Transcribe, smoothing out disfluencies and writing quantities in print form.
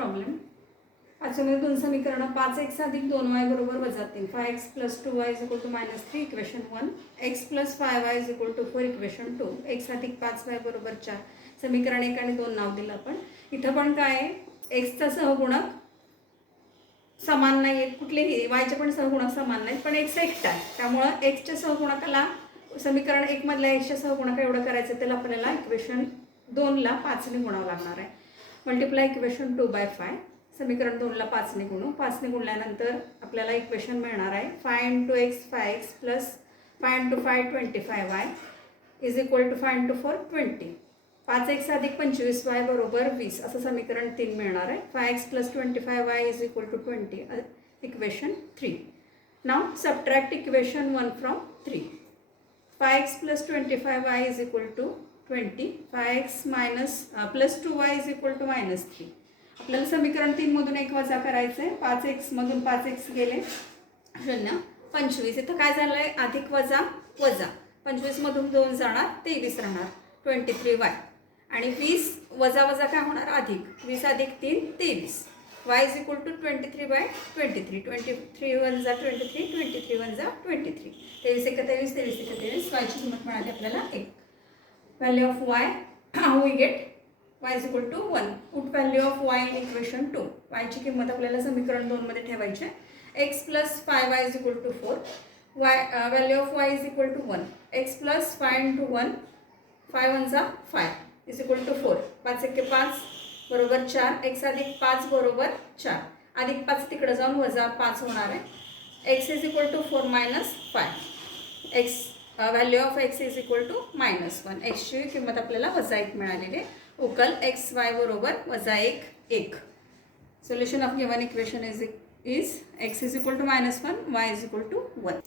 Problem. पाचमध्ये दोन समीकरणं 5x अधिक 2y बरोबर वजा 3. 5x plus 2y is equal to -3 equation 1. x plus 5y is equal to 4 equation 2. x अधिक 5y बरोबर 4. समीकरण 1 आणि 2 नाव दिलं आपण. इथं पण काय आहे, एक्सचा सहगुणक समान नाही आहेत कुठलेही, वायचे पण सहगुणक समान नाहीत, पण एक्स एकटा आहे. त्यामुळं एक्सच्या सहगुणकाला समीकरण 1 मधल्या एक्सच्या सहगुणका एवढं करायचं त्याला आपल्याला इक्वेशन 2ला 5ने गुणावं लागणार आहे. Multiply equation 2/5. समीकरण 2ला 5ने गुणू. 5ने गुणल्यानंतर आपल्याला इक्वेशन मिळणार आहे 5 × x 5x plus 5 × 5 25y is equal to 5 × 4 20. 5x अधिक 25y बरोबर 20 असं समीकरण 3 मिळणार आहे. 5x plus 25y is equal to 20 equation 3. नाव subtract equation 1 from 3. 5x plus 25y is equal to 20. 5x plus 2y is equal to -3. आपल्याला समीकरण 3 मधून 1 वजा करायचं आहे. 5x मधून 5x गेले 0 25. इथं काय झालं आहे, अधिक वजा वजा. 25 मधून 2 जाणार 23 राहणार 23y. आणि 20 वजा वजा काय होणार, अधिक. 20 अधिक 3 23. y is equal to 23/23. 23 one जा 23, 23 वन जा 23. 23 × 23, 23 × 23. वायची किंमत मिळाली आपल्याला 1. Value of y, how we get y is equal to 1. Put value of y in equation 2. वायची किंमत आपल्याला समीकरण 2 मध्ये ठेवायची आहे. x plus 5y is equal to 4. Value of y is equal to 1. x plus 5 × 1, 5 one जा 5 is equal to 4. 5 × 5 बरोबर 4. x अधिक 5 बरोबर 4. अधिक 5 तिकडे जाऊन वजा 5 होणार आहे. x is equal to 4 - 5. x value of x is equal to -1. एक्सची किंमत आपल्याला -1 मिळालेली आहे. उकल x y बरोबर -1 1. Solution of given equation is x is equal to -1, y is equal to 1.